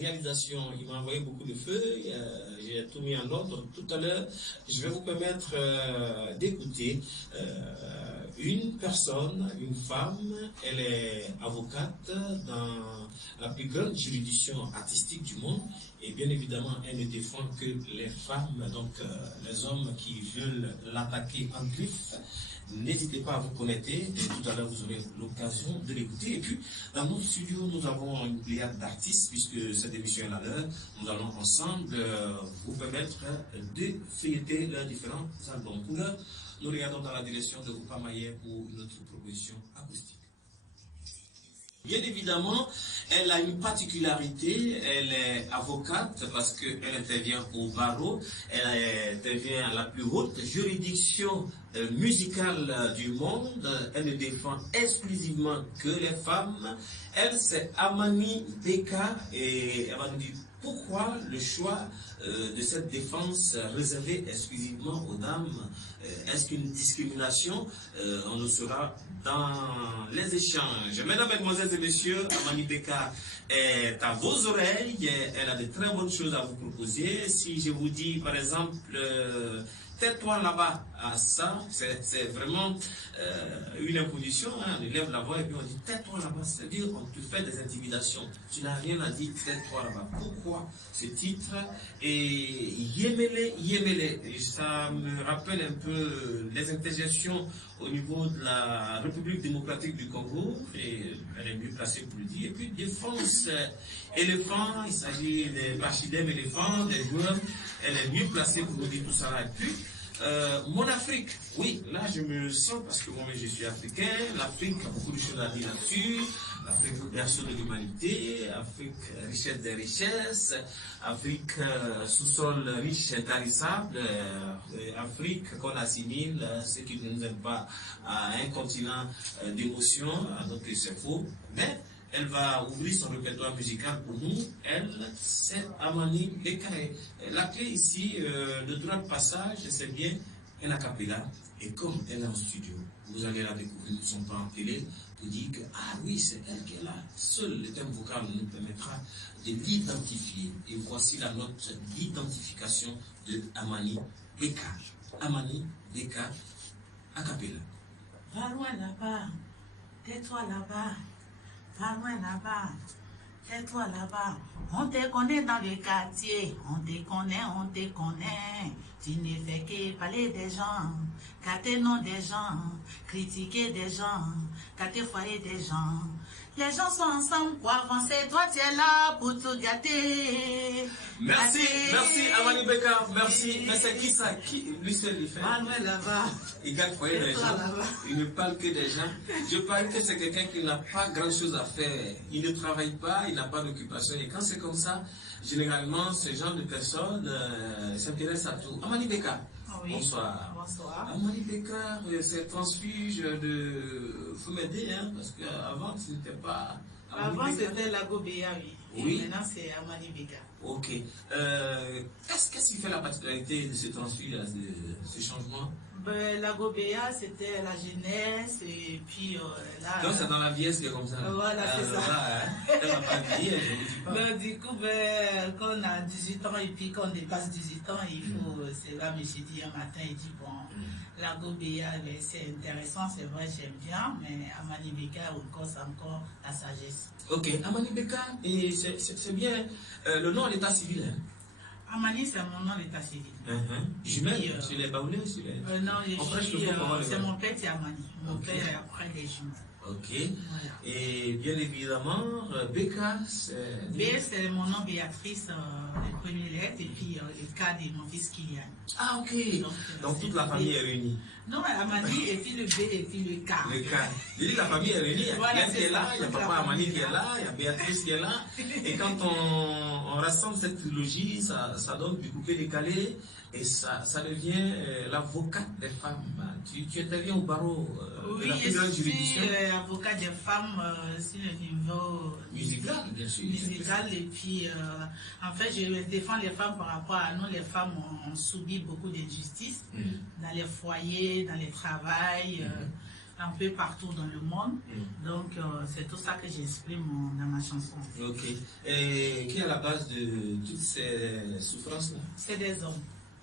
réalisation, il m'a envoyé beaucoup de feuilles, j'ai tout mis en ordre. Tout à l'heure, je vais vous permettre d'écouter une personne, une femme, elle est avocate dans la plus grande juridiction artistique du monde, et bien évidemment, elle ne défend que les femmes, donc les hommes qui veulent l'attaquer en griffe. N'hésitez pas à vous connecter, et tout à l'heure vous aurez l'occasion de l'écouter. Et puis, dans notre studio, nous avons une pléiade d'artistes, puisque cette émission est à l'heure. Nous allons ensemble vous permettre de feuilleter leurs différents albums. Pour l'heure, nous regardons dans la direction de Rupa Mayer pour notre proposition acoustique. Bien évidemment, elle a une particularité, elle est avocate parce qu'elle intervient au barreau, elle intervient à la plus haute juridiction musicale du monde, elle ne défend exclusivement que les femmes. Elle, c'est Amani Beka, et elle va nous dire pourquoi le choix de cette défense réservée exclusivement aux dames. Est-ce qu'une discrimination? On le saura dans les échanges. Mesdames, Mesdemoiselles et Messieurs, Amani Beka est à vos oreilles. Elle a de très bonnes choses à vous proposer. Si je vous dis, par exemple, tais-toi là-bas, ça, c'est vraiment une imposition. Hein. On élève la voix et puis on dit tais-toi là-bas. C'est-à-dire on te fait des intimidations. Tu n'as rien à dire, tais-toi là-bas. Pourquoi ce titre? Et Yémélé, Yémélé, ça me rappelle un peu les interjections au niveau de la République démocratique du Congo, et elle est mieux placée pour le dire. Et puis défense éléphant, il s'agit des bachidèmes éléphants, des joueurs, elle est mieux placée pour nous dire tout ça là. Et puis, mon Afrique, oui, là je me sens, parce que moi-même je suis africain, l'Afrique a beaucoup de choses à dire là-dessus, l'Afrique berceau de l'humanité, Afrique richesse des richesses, Afrique sous-sol riche intarissable, Afrique qu'on assimile, ce qui ne nous aide pas à un continent d'émotions, donc c'est faux, mais elle va ouvrir son répertoire musical pour nous. Elle, c'est Amani Beka. La clé ici, le droit de passage, c'est bien un a cappella. Et comme elle est en studio, vous allez la découvrir de son temps en télé pour dire que, ah oui, c'est elle qui est là. Seul le thème vocal nous permettra de l'identifier. Et voici la note d'identification de Amani Beka. Amani Beka, a cappella. Va loin là-bas, tais-toi là-bas. Va loin là-bas, tais-toi là-bas. On te connaît dans le quartier, on te connaît, on te connaît. Tu ne fais que parler des gens, gâter le nom des gens, critiquer des gens, gâter le foyer des gens. Les gens sont ensemble pour avancer, toi tu es là pour tout gâter. Merci, merci Amani Beka, merci. Mais c'est qui ça? Qui lui seul il fait? Va loin là-bas. Il gagne foyer des gens, il ne parle que des gens. Je parle que c'est quelqu'un qui n'a pas grand chose à faire. Il ne travaille pas, il n'a pas d'occupation. Et quand c'est comme ça, généralement, ce genre de personnes s'intéressent à tout. Amani Beka, oui. Bonsoir. Bonsoir. Amani Beka, c'est transfuge de... Faut m'aider, hein, parce qu'avant, ce n'était pas... Avant, c'était la Gobea, oui. Oui. Et maintenant, c'est Amani Beka. Ok. Qu'est-ce qui fait la particularité de ce transfuge, de ce changement? Ben, la Gobea, c'était la jeunesse, et puis là... Donc c'est dans la vieillesse qui est comme ça. Voilà, c'est ça. Là, elle va pas vieillir, je ne dis pas. Ben, du coup, ben, quand on a 18 ans, et puis quand on dépasse 18 ans, il faut... C'est là, mais j'ai dit un matin, il dit, bon, la Gobea, ben, c'est intéressant, c'est vrai, j'aime bien, mais Amani Beka, encore, c'est encore la sagesse. Ok, Amani Beka, et c'est bien, le nom à l'état civil, hein? Amani, c'est mon nom d'état civil. Jumelle, sur les baoulés, sur les... Non, c'est mon mon père, c'est Amani. Mon père est après les jumeaux. Ok. Voilà. Et bien évidemment, Beka, c'est... B, c'est mon nom Béatrice, les premières lettres, et puis le cas de mon fils Kylian. Ah, ok. Donc toute la famille est réunie. Non, Amani, et puis le B, et puis le K. Le K. Je dis la famille est réunie. Il y a Voilà, Kylian qui est là, il y a papa Amani qui est là, il y a Béatrice qui est là. Et quand on rassemble cette trilogie, ça donne du coupé décalé et ça devient l'avocate des femmes. Tu interviens au barreau de la plus grande juridiction. Oui, avocat des femmes sur le niveau musical, bien sûr. Musical, et puis en fait, je défends les femmes par rapport à nous. Les femmes ont subi beaucoup d'injustices dans les foyers, dans les travails. un peu partout dans le monde. Donc, c'est tout ça que j'exprime dans ma chanson. Ok. Et qui est à la base de toutes ces souffrances-là? C'est des hommes.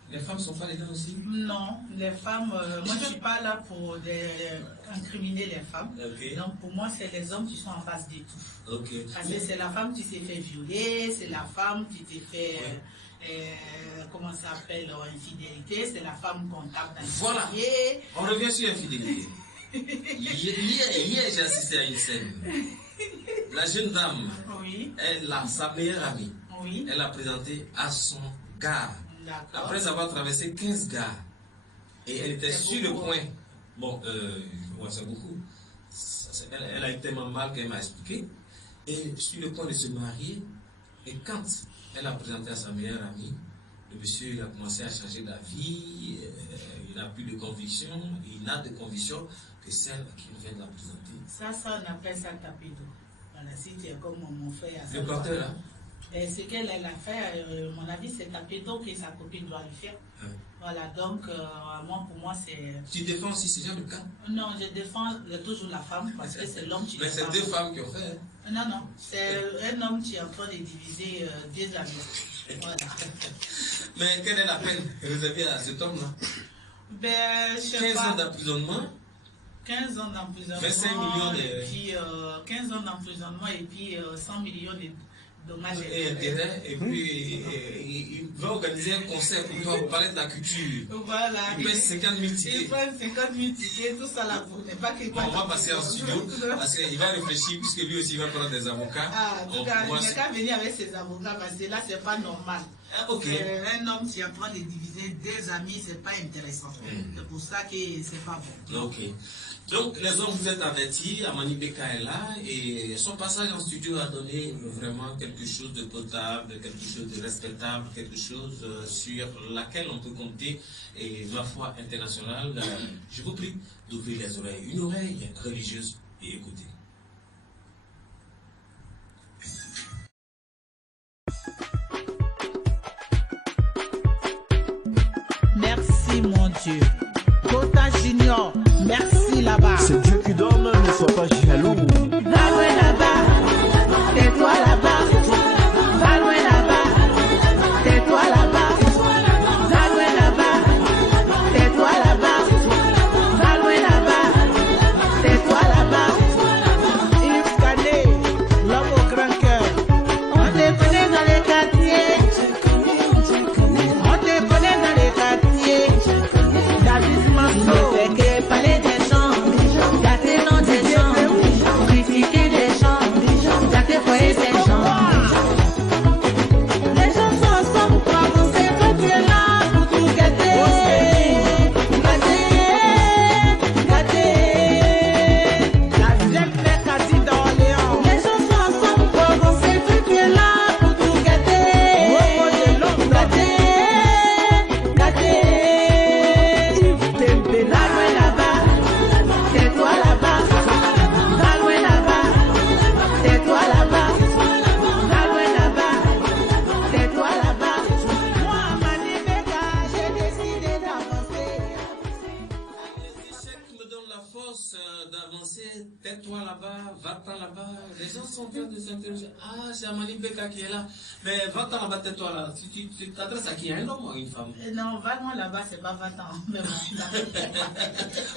Les femmes sont pas dedans aussi? Non, les femmes, moi je suis pas là pour incriminer les femmes. Okay. Donc pour moi, c'est les hommes qui sont en face de tout. Okay. Parce que c'est la femme qui s'est fait violer, c'est la femme qui s'est fait, comment ça s'appelle, infidélité, c'est la femme qu'on tape dans le Voilà, pied. on revient sur l'infidélité. Hier, j'ai assisté à une scène. La jeune dame, Oui. elle a sa meilleure amie. Oui. Elle a présenté à son gars. Après avoir traversé 15 gars. Et elle était sur le point. Bon, ouais, c'est beaucoup. Elle a eu tellement mal qu'elle m'a expliqué. Et sur le point de se marier. Et quand elle a présenté à sa meilleure amie, le monsieur il a commencé à changer d'avis. Il n'a plus de conviction. Il n'a de conviction que celle qui vient de la présenter. Ça, on appelle ça taper d'eau. Voilà, si tu es comme mon frère. Le porteur, là. Et ce qu'elle a fait, mon avis, c'est taper d'eau que sa copine doit lui faire. Voilà, donc, pour moi, c'est... Tu défends aussi ce genre de cas? Non, je défends toujours la femme, parce que c'est l'homme qui... Mais c'est deux femmes qui ont fait. Non, non, c'est un homme qui est en train de diviser deux amis. Voilà. Mais quelle est la peine réservée à cet homme-là? Ben, je sais 15 pas. ans d'emprisonnement. 15 ans d'emprisonnement. 25 millions de... Et puis, 15 ans d'emprisonnement et puis 100 millions de dommages et intérêts. Et puis, il va organiser un concert pour toi, pour parler de la culture. Voilà. Il paye 50 000 tickets. Il paye 50 000 tickets, tout ça là, pour ne pas qu'il... On va passer en studio, parce qu'il va réfléchir, puisque lui aussi il va prendre des avocats. Ah, en tout cas, il n'a qu'à venir avec ses avocats, parce que là, c'est pas normal. Ah, ok. Un homme qui est en train de diviser deux amis, c'est pas intéressant. C'est pour ça que c'est pas bon. Ok. Donc, les hommes, vous êtes avertis, Amani Beka est là, et son passage en studio a donné vraiment quelque chose de potable, quelque chose de respectable, quelque chose sur laquelle on peut compter, et ma foi internationale. Je vous prie d'ouvrir les oreilles, une oreille religieuse, et écoutez. Merci mon Dieu. Kota Junior, merci là-bas. C'est Dieu qui donne, ne sois pas jaloux. Va loin là-bas, tais-toi là-bas. Va loin là-bas, tais-toi là-bas. Va loin là-bas, tais-toi là-bas. Va loin là-bas, tais-toi là-bas. Yves Canet, l'homme au grand cœur. On te connaît dans les quartiers. On te connaît dans les quartiers. David Manso, fait que parler des gens, gâter nom des gens, critiquer des gens, gâter foyer des gens. Les gens sont ensemble pour avancer, toi tu es là pour tout gâter. Gâter. La vieille mère a dit d'Orléans. Les gens sont ensemble pour avancer, toi tu es là pour tout gâter. Gâter. Gâter. Va loin là-bas, tais-toi là-bas. Va loin là-bas, tais-toi là-bas. Va loin là-bas, tais-toi là-bas. Moi, Amani Beka, j'ai décidé d'avancer. Les échecs me donnent la force d'avancer. Tais-toi là-bas, va-t'en là-bas. Les gens sont en train de s'interroger. Ah, c'est Amani Beka qui est là. Mais va-t'en là-bas, tais-toi là. Tu t'adresses à qui? Un homme ou une femme? Non, va loin là-bas, c'est pas 20 ans. Mais bon,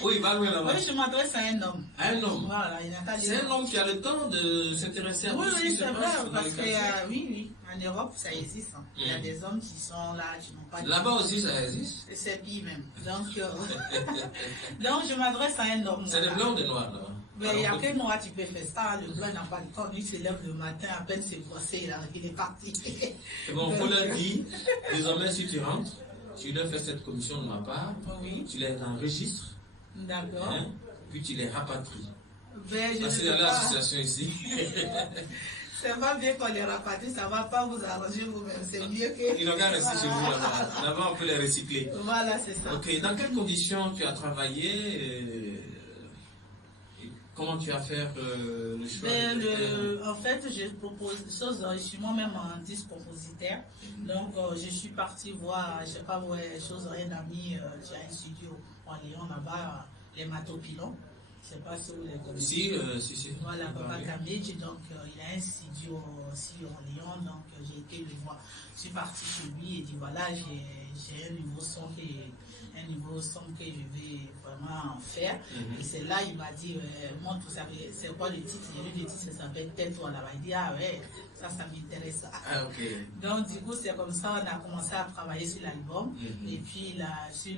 Oui, va loin là-bas. oui, je m'adresse à un homme. Un homme. Voilà, il n'a qu'à dire. C'est un homme qui a le temps de s'intéresser à Oui, tout ce oui, qui se c'est vrai, passe dans parce les que quartiers. oui, en Europe, ça existe. Hein. Il y a des hommes qui sont là, qui n'ont pas de... Là-bas aussi, ça existe. C'est pire même. Donc, donc, je m'adresse à un homme. C'est des voilà. blancs ou des noirs là-bas? Mais il y a que moi qui peut faire ça. Le blanc n'a pas le temps. Lui se lève le matin, à peine s'est brossé, là, il est parti. C'est bon, il faut leur dire, désormais, si tu rentres, tu leur fais cette commission de ma part, Oui, tu les enregistres, d'accord. hein, puis tu les rapatries. Ben, je Parce ne qu'il y a sais pas. l'association ici. C'est pas bien qu'on les rapatrie, ça ne va pas vous arranger vous-même. C'est mieux que... Ils n'ont qu'à rester chez vous là-bas. Là-bas, on peut les recycler. Voilà, c'est ça. Ok, dans quelles conditions tu as travaillé comment tu as fait le choix En fait, je propose des choses, je suis moi-même un disque compositeur. Donc, je suis partie voir, je ne sais pas, un ami qui a un studio en Lyon là-bas, les Matopilons. Je ne sais pas si vous les connaissez. Si. Voilà, Papa Kamidji, donc il a un studio aussi en Lyon, donc j'ai été le voir. Je suis partie chez lui et dit voilà, j'ai un nouveau son que je vais vraiment faire. Et c'est là, il m'a dit, montre, c'est quoi le titre? Et le titre, ça s'appelle Tais-toi là-bas. Il dit, ah ouais, ça m'intéresse. Ah, ok. Donc, du coup, c'est comme ça, on a commencé à travailler sur l'album, et puis là, sur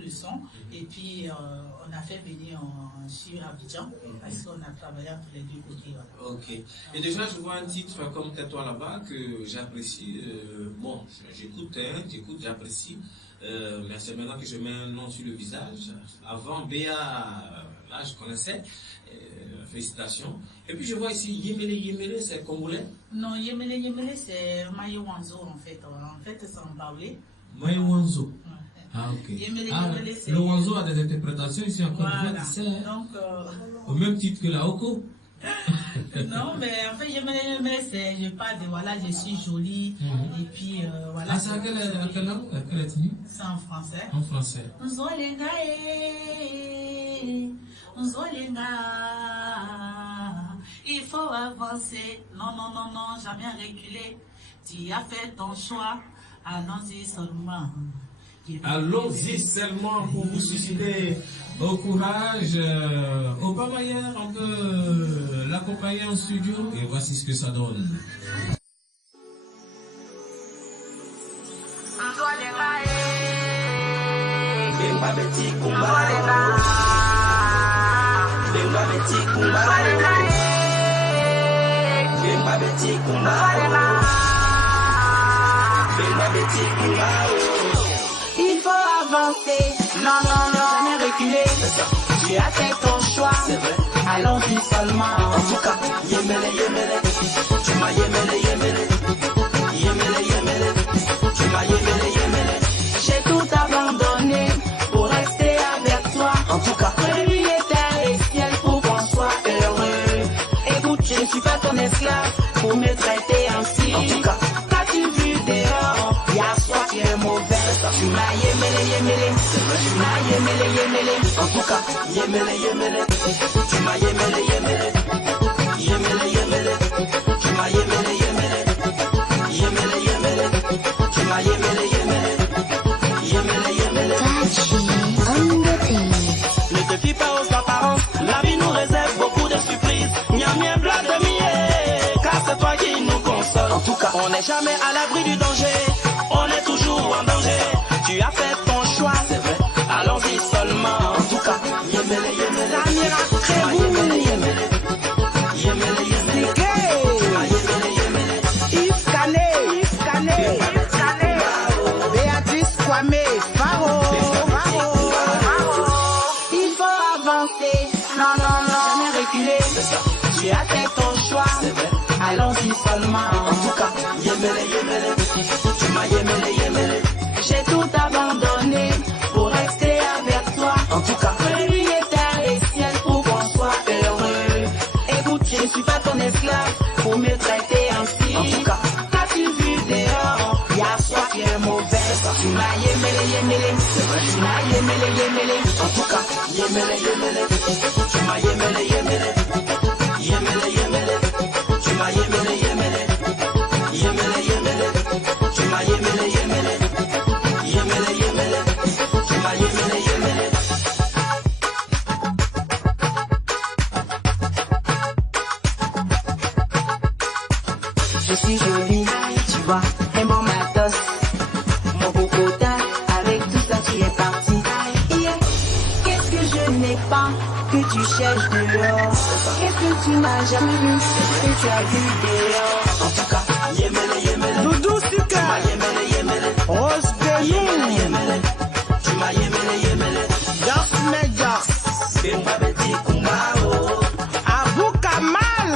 le son, et puis on a fait venir sur Abidjan, parce qu'on a travaillé entre les deux côtés. Voilà. Ok. Et déjà, je vois un titre comme Tais-toi là-bas que j'apprécie. Bon, j'écoute, j'apprécie. Mais c'est maintenant que je mets un nom sur le visage. Avant, Béa, là, je connaissais. Félicitations. Et puis, je vois ici Yemele, c'est congolais? Non, Yemele, c'est Mayo Wanzo, en fait. En fait, c'est en baoulé. Mayo Wanzo. Ah, ok. Yemele, le Wanzo a des interprétations ici en Côte d'Ivoire, tu sais. Donc, au même titre que la Oko. Non, mais en fait, c'est, je parle de voilà, je suis jolie, et puis voilà. Ah, c'est à quelle langue? Quelle ethnie? C'est en français. En français. Il faut avancer, non, jamais reculer. Tu as fait ton choix, allons-y seulement. Allons-y seulement pour vous susciter au courage. Obama hier, on peut l'accompagner en studio et voici ce que ça donne. Il faut avancer, non, jamais reculer. Tu as fait ton choix, allons-y seulement. En tout cas, Yemele, tu m'as Yemele, tu m'as Yemele. J'ai tout abandonné pour rester avec toi. En tout cas, lui est terre et ciel pour qu'on soit heureux. Écoute, je ne suis pas ton esclave pour me traiter ainsi. En tout cas, qu'as-tu vu dehors? Y'a soit tu es mauvais. Tu m'as Yemele, tu m'as Yemele. En tout cas, Yemele, tu m'as Yemele, tu m'as Yemele, tu m'as Ne te fie pas aux apparences, la vie nous réserve beaucoup de surprises. Miam, bla de miel, car c'est toi qui nous console. En tout cas, on n'est jamais à l'abri du danger, on est toujours en danger. Tu as fait ton choix, c'est vrai, allons-y seulement. En tout cas, Yemele, Samira, très vous. Yves Kane, Béatrice Kwame, Faro. Il faut avancer, non, jamais reculer. Tu as fait ton choix, allons-y seulement. En tout cas, Yemele, tu m'as Yemele. J'ai tout abandonné pour rester avec toi. En tout cas, lui est terre et ciel pour qu'on soit heureux. Écoute, je ne suis pas ton esclave pour me traiter ainsi. En tout cas, qu'as-tu vu dehors? Y'a soit tu es mauvais. Tu m'as Yemele, tu m'as Yemele. En tout cas, Yemele, tu m'as Yemele. Tu m'as Yemele. Tu m'as Yemele. Je suis jolie, tu vois, et mon matos, mon cocotin, avec tout ça tu es parti. Yeah. Qu'est-ce que je n'ai pas, que tu cherches dehors? Qu'est-ce que tu n'as jamais vu, que tu as vu dehors? En tout cas, Yemele. Doudou Suka, Rose Benou, tu m'as Yemele. Dark Megas, Abou Kamal.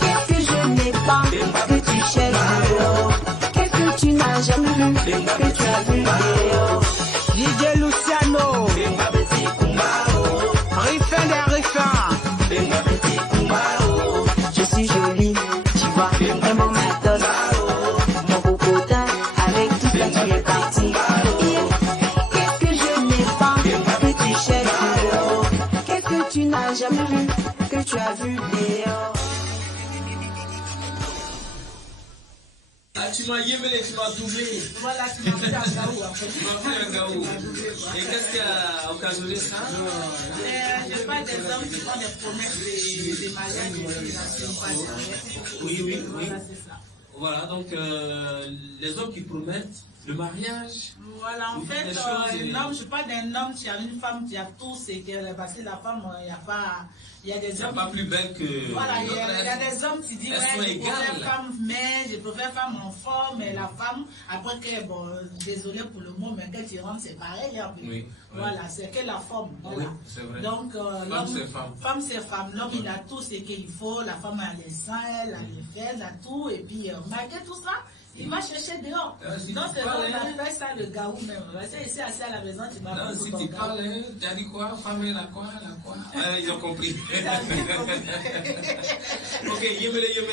Qu'est-ce que je n'ai pas, que tu cherches dehors? Qu'est-ce que tu n'as jamais vu, que tu as vu dehors? DJ Luciano, Riffin des Riffins. Je suis jolie, tu vois, et mon matos, mon cocotin, avec tout ça tu es parti. Qu'est-ce que je n'ai pas, que tu cherches tu m'as yémelé, tu m'as doublé. Voilà, tu m'as fait un gaou après. Tu m'as fait un gaou. Et qu'est-ce qui a occasionné ça? Je parle des hommes qui font des promesses de mariage et qui n'assument pas derrière. Oui. Voilà, c'est ça. Voilà, donc les hommes qui promettent le mariage. Voilà, en fait, l'homme, je parle d'un homme qui a une femme qui a tout, c'est que parce que la femme, il n'y a pas. Il y a des hommes. Pas plus belle que. Voilà, il y a des hommes qui disent ouais, je préfère femme, mais je préfère femme en forme, mais la femme, après que, bon, désolé pour le mot, mais quand tu rentres, c'est pareil. Hein, oui. Voilà, c'est que la forme. Voilà. Oui, c'est vrai. Donc, femme, c'est femme. Femme, c'est femme. L'homme, il a tout ce qu'il faut. La femme a les seins, elle a les fesses, elle a tout. Et puis, malgré tout ça, il va chercher dehors. Donc, c'est vrai, on a fait ça le gaou même. C'est ici, assis à la maison, tu vas non, si tu parles, tu as dit quoi? Femme, elle a quoi? Ils ont compris. Ok,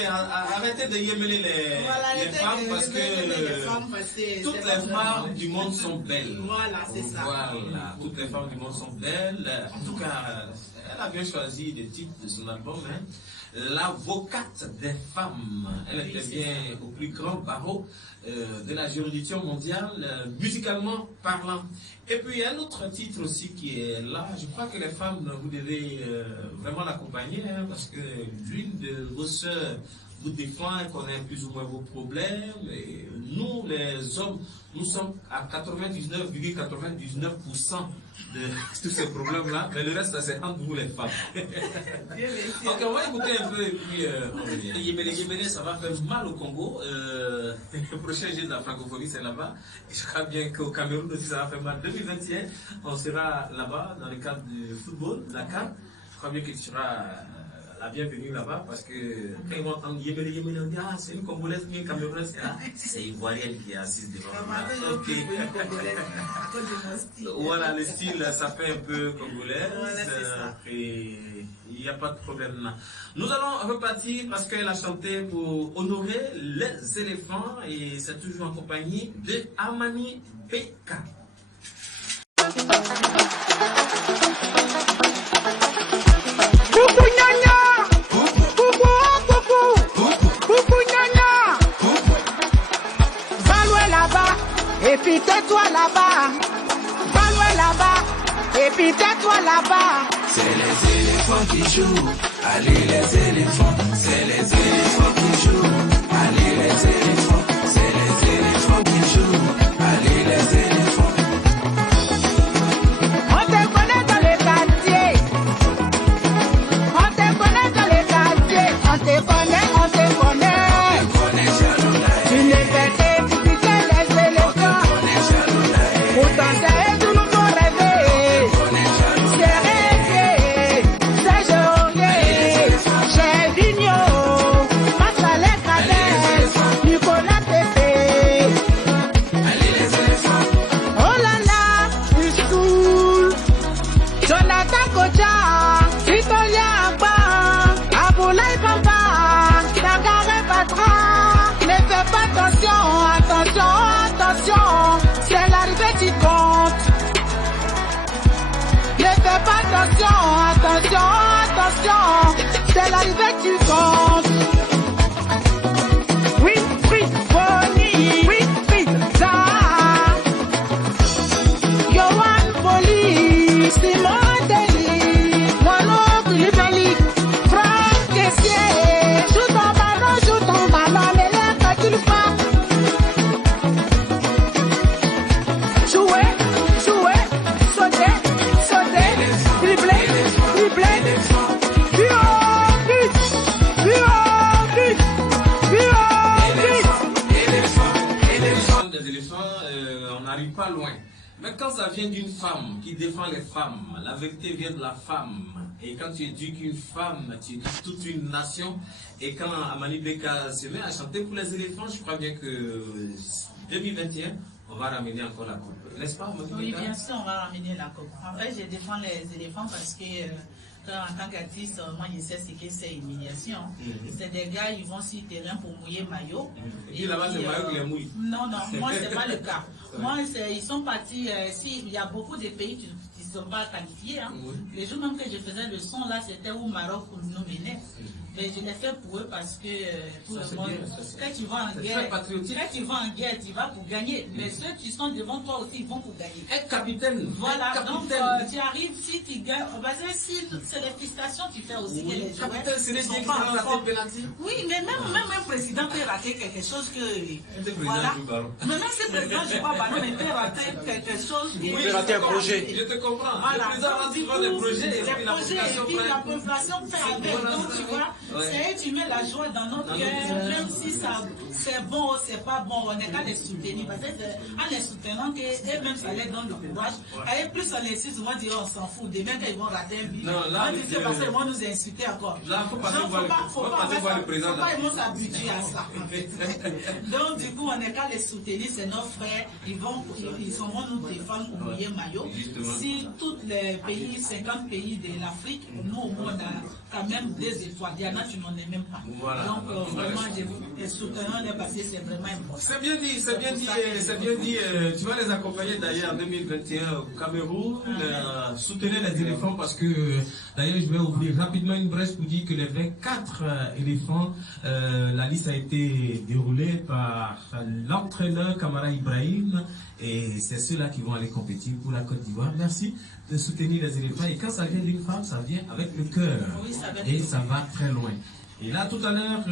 arrêtez de yémeler les femmes parce que toutes les femmes du monde sont belles. Voilà, c'est ça. Voilà, toutes les femmes du monde sont belles. En tout cas, elle a bien choisi le titre de son album, hein. L'avocate des femmes. Elle était bien au plus grand barreau de la juridiction mondiale, musicalement parlant. Et puis, il y a un autre titre aussi qui est là. Je crois que les femmes, vous devez vraiment l'accompagner, hein, parce que l'une de vos sœurs vous défend, elle connaît plus ou moins vos problèmes. Et nous, les hommes, nous sommes à 99,99% de tous ces problèmes-là, mais le reste, c'est entre vous les femmes. Donc, on va écouter un peu, et puis, Yémélé, ça va faire mal au Congo. Le prochain jeu de la francophonie, c'est là-bas. Et je crois bien qu'au Cameroun aussi, ça va faire mal. 2021, on sera là-bas, dans le cadre du football, Dakar. Je crois bien que tu seras la bienvenue là-bas, parce que quand ils vont entendre Yémélé, on dit ah, c'est une Congolaise, mais une Camerounaise, c'est une Ivoirienne qui est assise devant nous. Ok. Voilà, le style, ça fait un peu congolaise. Et il n'y a pas de problème là. Nous allons repartir parce qu'elle a chanté pour honorer les éléphants et c'est toujours en compagnie de Amani Beka. Et puis tais-toi là-bas, va loin là-bas, et puis tais-toi là-bas. C'est les éléphants qui jouent, allez les éléphants, c'est les éléphants qui jouent, allez les éléphants, c'est les éléphants qui jouent, allez les éléphants. On te connaît dans les quartiers, on te connaît dans les quartiers, on te connaît, tu ne fais que critiquer les éléphants. Pourtant c'est tout nous faut rêver, c'est rêver, c'est joyer, j'ai Vigneault, Massa les cadets, Nicolas Pépé. Allez les éléphants. Oh là là, it's cool. Jonathan Kocha, Vitoria Abba, Aboulaye Bamba, Dakar Patra. Ne fais pas attention, attention, attention, c'est l'arrivée qui compte. Ne fais pas attention, attention, attention, c'est l'arrivée qui compte. Oui, Bonnie, oui, ça. Yohan Poli, Simon Deli, Mono Philippe, Franck Kessier, joue ton ballon, mais là quand tu le fais. Jouer, sauter, dribbler, Des éléphants, on n'arrive pas loin. Mais quand ça vient d'une femme qui défend les femmes, la vérité vient de la femme. Et quand tu éduques une femme, tu éduques toute une nation. Et quand Amani Beka se met à chanter pour les éléphants, je crois bien que 2021, on va ramener encore la coupe. N'est-ce pas, Amani Beka? Oui, bien sûr, on va ramener la coupe. En fait, je défends les éléphants parce que en tant qu'artiste, moi je sais ce que c'est humiliation. C'est des gars, ils vont sur le terrain pour mouiller maillot. Et là-bas, c'est maillot qui les mouille. Non, moi c'est pas le cas. Moi, ils sont partis, il y a beaucoup de pays qui ne sont pas qualifiés. Hein. Les jours même que je faisais le son là, c'était où Maroc nous menait. Mais je l'ai fait pour eux parce que tout Ça, le c'est monde, bien, ça, c'est- quand tu vas en c'est guerre, très patriotique. quand tu vas en guerre, tu vas pour gagner. Mais ceux qui sont devant toi aussi, ils vont pour gagner. Un capitaine. Voilà, un donc capitaine. tu arrives, si tu gagnes, parce que si c'est les frustrations, tu fais aussi que les joueurs Capitaine, c'est les sont gens qui pas ont en la forme. tête pénalty. Oui, mais même un président peut rater quelque chose que... président Voilà. joue ballon. Mais même si le président ne joue pas ballon, mais peut rater quelque chose qui... Oui, peut rater un projet. Je te comprends. Voilà. Le président a souvent des projets et puis la population et puis la prend. population fait avec. Voilà, Donc, tu vois, ouais. c'est tu mets la joie dans notre Dans cœur, notre cœur. même si ça c'est bon ou c'est pas bon, on n'est qu'à les soutenir. Parce que en les soutenant, eux-mêmes, ça leur donne le courage. Et plus on les suit, souvent, on dit, on s'en fout. Demain, quand ils vont rater un but, Non, là, on dit, c'est parce qu'ils vont nous insulter encore. Là, faut passer Donc, voir le- faut faut pas passer voir le président, faut là. pas ils vont s'habituer à ça. Donc, du coup, on n'est qu'à les soutenir, c'est nos frères. Ils vont nous défendre au moyen maillot. Justement. Si tous les pays, 50 pays de l'Afrique, nous, au moins, on a quand même des étoiles. Diana, tu n'en es même pas. Voilà. Donc, vraiment, je soutenons les parce que c'est vraiment important. C'est bien dit, c'est bien dit, c'est bien dit. Tu vas les accompagner d'ailleurs en 2021 au Cameroun. Soutenez les éléphants parce que d'ailleurs je vais ouvrir rapidement une brèche pour dire que les 24 éléphants, la liste a été déroulée par l'entraîneur Kamara Ibrahim et c'est ceux-là qui vont aller compétir pour la Côte d'Ivoire. Merci de soutenir les éléphants et quand ça vient d'une femme, ça vient avec le cœur Oui, ça va et ça va très loin. Et là, tout à l'heure,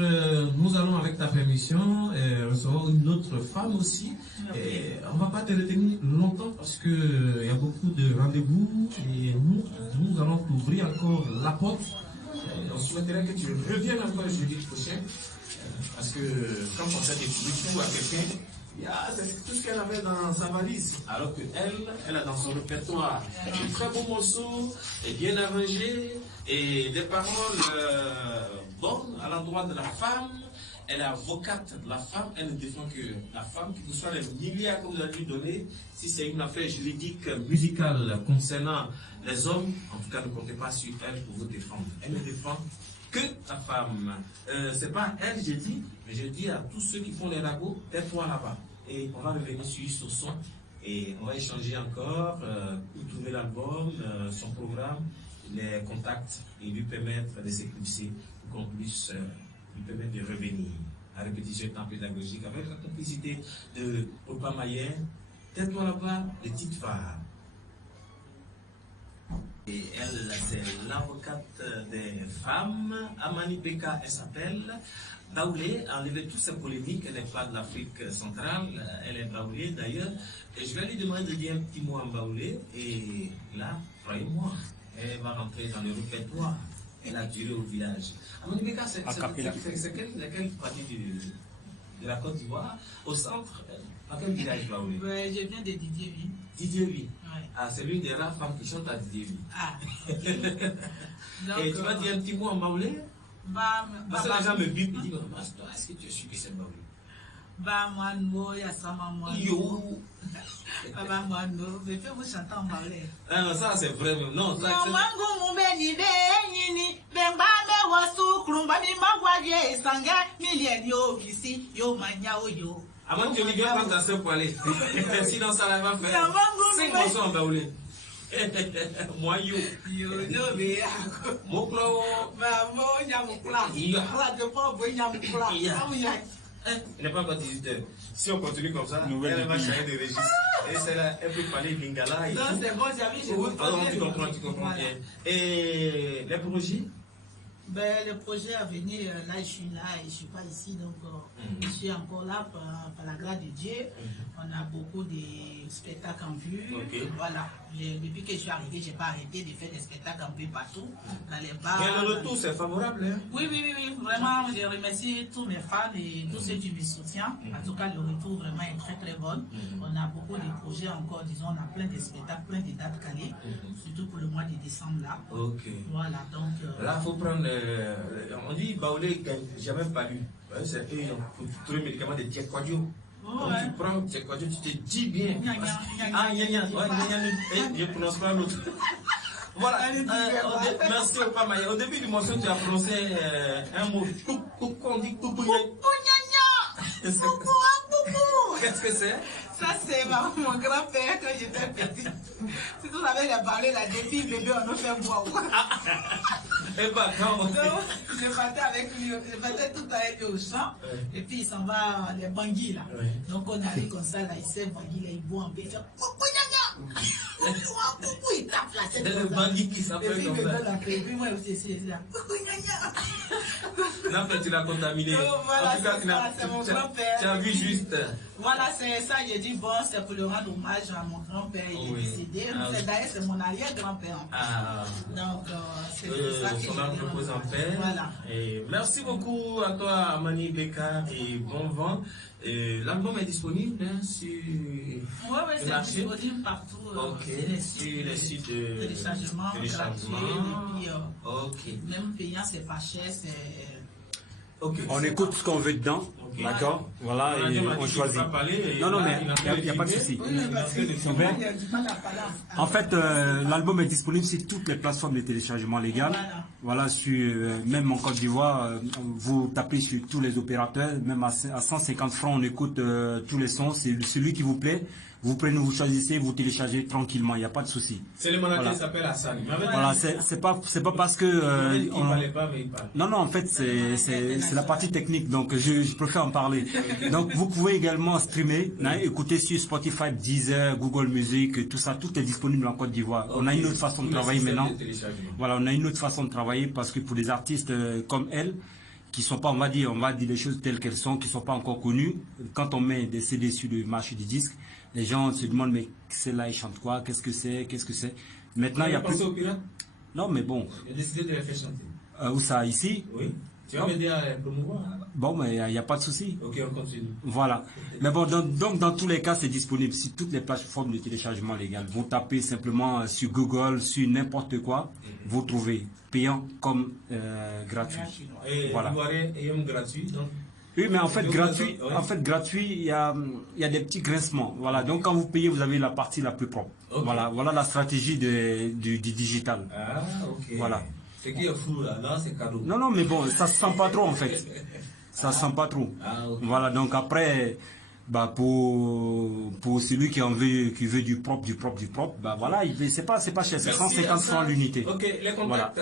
nous allons, avec ta permission, recevoir une autre femme aussi. Et on ne va pas te retenir longtemps parce qu'il y a beaucoup de rendez-vous et nous allons t'ouvrir encore la porte. On souhaiterait que tu reviennes encore jeudi prochain parce que quand on fait découvrir tout à quelqu'un, il y a tout ce qu'elle avait dans sa valise. Alors qu'elle a dans son répertoire de très beaux morceaux, et bien arrangés, et des paroles bonnes à l'endroit de la femme. Elle est avocate de la femme, elle ne défend que la femme, qui vous soit les milliards que vous allez lui donner. Si c'est une affaire juridique, musicale concernant les hommes, en tout cas ne comptez pas sur elle pour vous défendre. Elle ne défend que la femme. C'est pas elle, j'ai dit, mais je dis à tous ceux qui font les ragots, tais-toi là-bas. Et on va revenir sur ce son et on va échanger encore pour trouver l'album, son programme, les contacts et lui permettre de s'éclipser pour qu'on puisse lui permettre de revenir. La répétition étant pédagogique avec la complicité de Opa Mayen. Tais-toi là-bas, le titre phare. Et elle, c'est l'avocate des femmes. Amani Beka, elle s'appelle. Baoulé a enlevé toutes ces polémiques. Elle n'est pas de l'Afrique centrale. Elle est Baoulé d'ailleurs. Et je vais lui demander de dire un petit mot en Baoulé. Et là, croyez-moi, elle va rentrer dans le répertoire. Elle a duré au village. Amani Beka, c'est quelle partie de la Côte d'Ivoire? Au centre, à quel village Baoulé? Ouais, je viens de Didier, oui. Didier, oui. Ouais. Ah, c'est l'une des rares femmes qui chante à Didier, oui. Ah. Et tu vas dire un petit mot en Baoulé? Parce que les gens me bipent, ils disent, est-ce que tu es sûr que c'est Baoulé? Bah, moi, non, il y a ça, moi. Yo! Bah, moi, non. Mais fais-vous chanter en Baoulé. Ah, non, ça c'est vrai, mais non, ça c'est... Mangu mubeni benyini bemba me wasu krumba mi magwaje sanga million yo kisi yo manya oyo. Avant que tu viens prendre ta soeur pour aller. Sinon, ça va faire 5 morceaux en Baoulé. Moi, yo. Yo no be Moklo. ba mo nyamukula. Yo. Ala de po bo nyamukula. Amuya. Il n'est pas encore 18h. Si on continue comme ça, elle va changer de registre. Et c'est là, elle peut parler lingala. Non, c'est bon, j'avais Alors, tu comprends bien. Et les projets? Ben, le projet à venir, là, je suis là et je ne suis pas ici, donc je suis encore là par la grâce de Dieu. On a beaucoup de spectacles en vue. Okay. Voilà. Depuis que je suis arrivé, je n'ai pas arrêté de faire des spectacles en vue partout, dans les bars. Mais le retour, c'est favorable, hein? Oui, vraiment, je remercie tous mes fans et tous ceux qui me soutiennent. En tout cas, le retour vraiment est très très bon. On a beaucoup de projets encore, disons, on a plein de spectacles, plein de dates calées, surtout pour le mois de décembre là. Ok. Voilà, donc... Là, il faut prendre... on dit Baoulé, jamais pas lu. C'est eux, ils ont trouvé le médicament de Tchekwadio. Quand tu prends Tchekwadio, tu te dis bien. Ah, gna. Ouais, je ne prononce pas l'autre. Voilà. Merci au Pamaï. Au début du morceau, tu as prononcé un mot. On dit Poupou. Qu'est-ce que c'est? Ça, c'est mon grand-père quand j'étais petit. Si vous savez, il a parlé là, depuis bébé, on nous fait boire. Et pas quand Donc, je partais avec lui, je partais tout avec lui au champ, et puis il s'en va, les Bangui là. Donc on arrive comme ça, là, il sait Bangui, là, il boit un peu, il fait coucou, il tape la tête. C'est le Bangui qui s'appelle comme ça. Et puis moi aussi, je suis là, coucou, Non, mais tu l'as contaminé. Voilà, en tout cas, c'est mon grand-père. Tu as vu juste. Voilà, c'est ça, j'ai dit, bon, c'est pour le rendre hommage à mon grand-père, il est décédé. D'ailleurs, c'est mon arrière-grand-père. Donc, c'est ça que son âme repose en paix. Voilà. Et merci beaucoup à toi, Amani Beka, et bon vent. L'album est disponible sur c'est disponible partout. Sur les sites de téléchargement. Gratuit, et puis, même payant, c'est pas cher, c'est... On écoute ce qu'on veut dedans, d'accord? Voilà, et on choisit. Non, mais il n'y a pas de souci. En fait, l'album est disponible sur toutes les plateformes de téléchargement légal. Voilà, même en Côte d'Ivoire, vous tapez sur tous les opérateurs, même à 150 francs, on écoute tous les sons. C'est celui qui vous plaît. Vous prenez, vous choisissez, vous téléchargez tranquillement, il n'y a pas de souci. C'est le manager qui s'appelle Hassan. Voilà, c'est pas parce que... il parlait pas, mais il parle. Non, en fait, c'est la partie technique, donc je préfère en parler. Donc, vous pouvez également streamer, écouter sur Spotify, Deezer, Google Music, tout ça, tout est disponible en Côte d'Ivoire. On a une autre façon de travailler maintenant. Voilà, on a une autre façon de travailler parce que pour des artistes comme elle, qui sont pas, on va dire les choses telles qu'elles sont, qui sont pas encore connues, quand on met des CD sur le marché du disque, les gens se demandent, mais celle-là, il chante quoi? Qu'est-ce que c'est? Maintenant, il y a plus... Non, mais bon. Il a décidé de les faire chanter. Où ça? Ici? Oui. Tu vas m'aider à promouvoir? Bon, mais il n'y a pas de souci. Ok, on continue. Voilà. Mais bon, donc dans tous les cas, c'est disponible sur toutes les plateformes de téléchargement légal. Vous tapez simplement sur Google, sur n'importe quoi, vous trouvez payant comme gratuit. Et voilà. Gratuit, donc. Oui, mais en fait, gratuit, il y a des petits grincements. Voilà. Donc, quand vous payez, vous avez la partie la plus propre. Voilà la stratégie du digital. Ah, ok. Voilà. Ce qui est fou, là, c'est cadeau. Non, mais bon, ça se sent pas trop, en fait. Ça se sent pas trop. Ah, okay. Voilà, donc après, pour celui qui veut du propre, voilà, c'est pas cher, c'est 150 francs l'unité. Ok, les contacts. Voilà.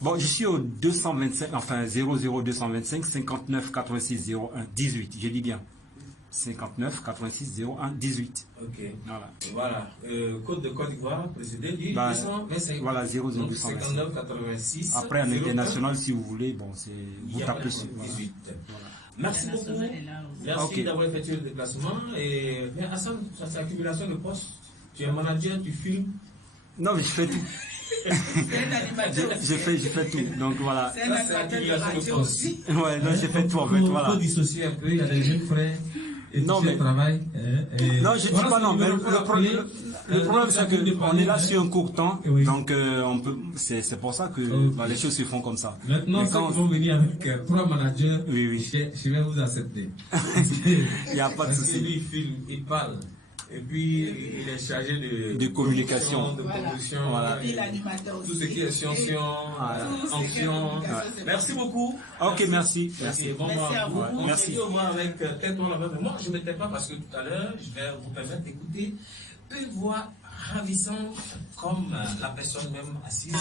Bon, je suis au 225, enfin 00225 59 86 01 18, je dis bien. 59 86 01 18. Ok. Voilà. Code de Côte d'Ivoire, précédé du 225. Voilà, 00225. 59 86. Après, en international, si vous voulez, bon, vous tapez sur 18. Voilà. Merci beaucoup. Merci d'avoir effectué le déplacement. Et Hassan, ça c'est accumulation de postes. Tu es manager, tu filmes. Non, mais je fais tout. J'ai fait tout, donc voilà. C'est un animateur de radio aussi. Ouais, non, j'ai fait tout en fait, voilà. Il faut dissocier un peu, il y a des jeunes frères. Non, mais travail. Non, je ne dis pas non, mais le problème c'est qu'on est là sur un court temps, donc on peut. C'est pour ça que les choses se font comme ça. Maintenant, ceux qui vont venir avec 3 managers, je vais vous accepter. Il n'y a pas de souci. Lui, il filme, il parle. Et puis, il est chargé de communication. De production. Voilà. Et l'animateur aussi. Tout ce qui est science, onction. Merci beaucoup. Ok, merci. Bon, merci à vous. Merci. Avec Tais-toi là-bas. Moi, je ne m'étais pas parce que tout à l'heure, je vais vous permettre d'écouter une voix ravissante comme la personne même assise.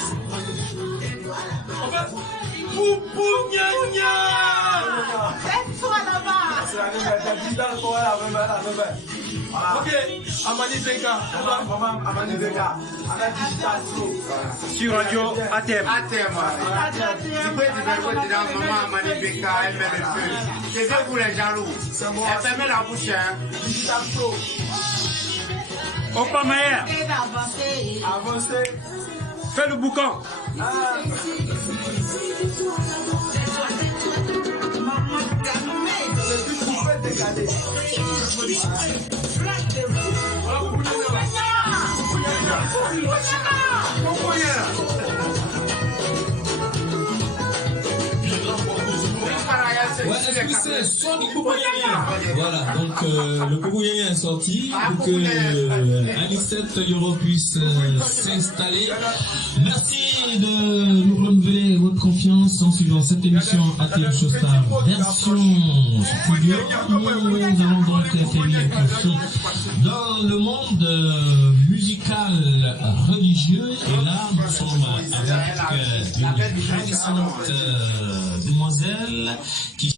Enfin, Poupou Gna Gna! Tais-toi là-bas! Ok, Amani Beka. Amani Beka. Sur Radio ATM. Tu peux dire maman Amani Beka, elle met le feu. C'est fait pour les jaloux. Elle ferme la bouche. Opa Maher. Avancez. Fais le boucan. Ouais, est-ce que c'est son du Koubouyanien? Voilà, donc le Koubouyanien est sorti pour que Anicette Yoro puisse s'installer. Merci de nous renouveler votre confiance en suivant cette émission ATM Showstar version nos studios. Nous allons donc faire un cursus dans le monde musical religieux. Et là, nous sommes avec une ravissante demoiselle qui...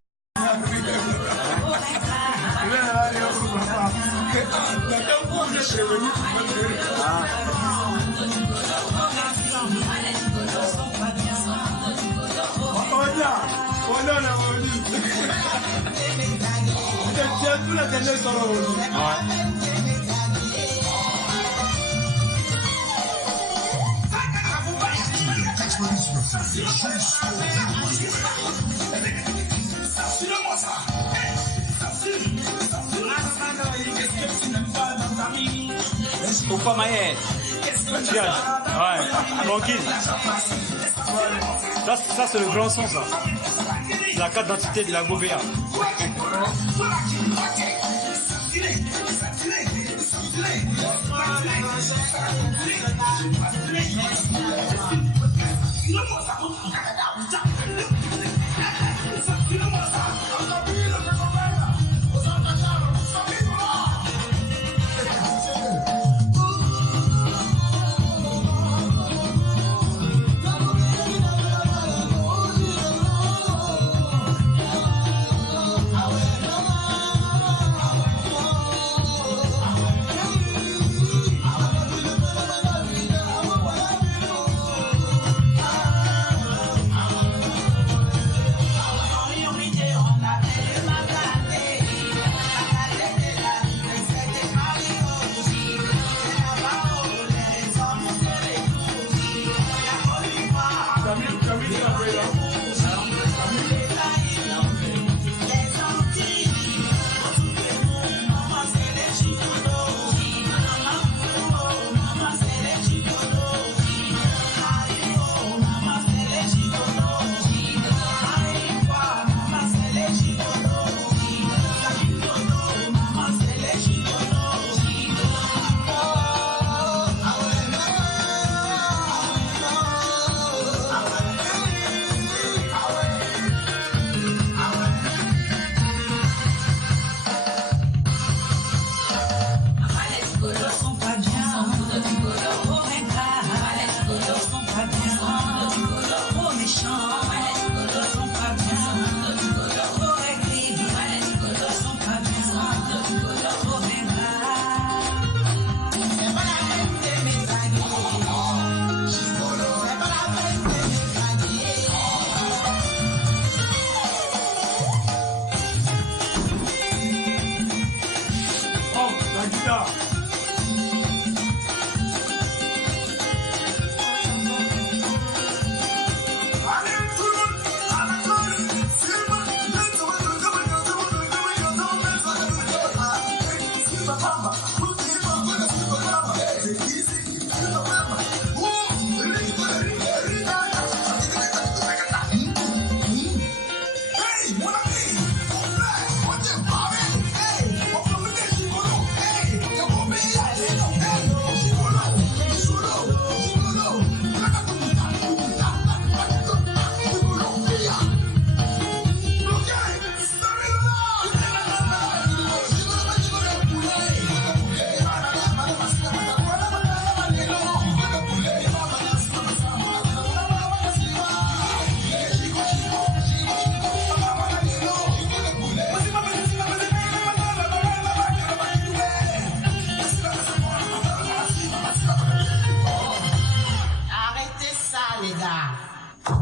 Faut pas mailler. Ouais, tranquille. Ça c'est le grand son, ça. C'est la carte d'identité de la Gobea.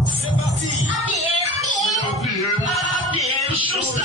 C'est parti. Schuster.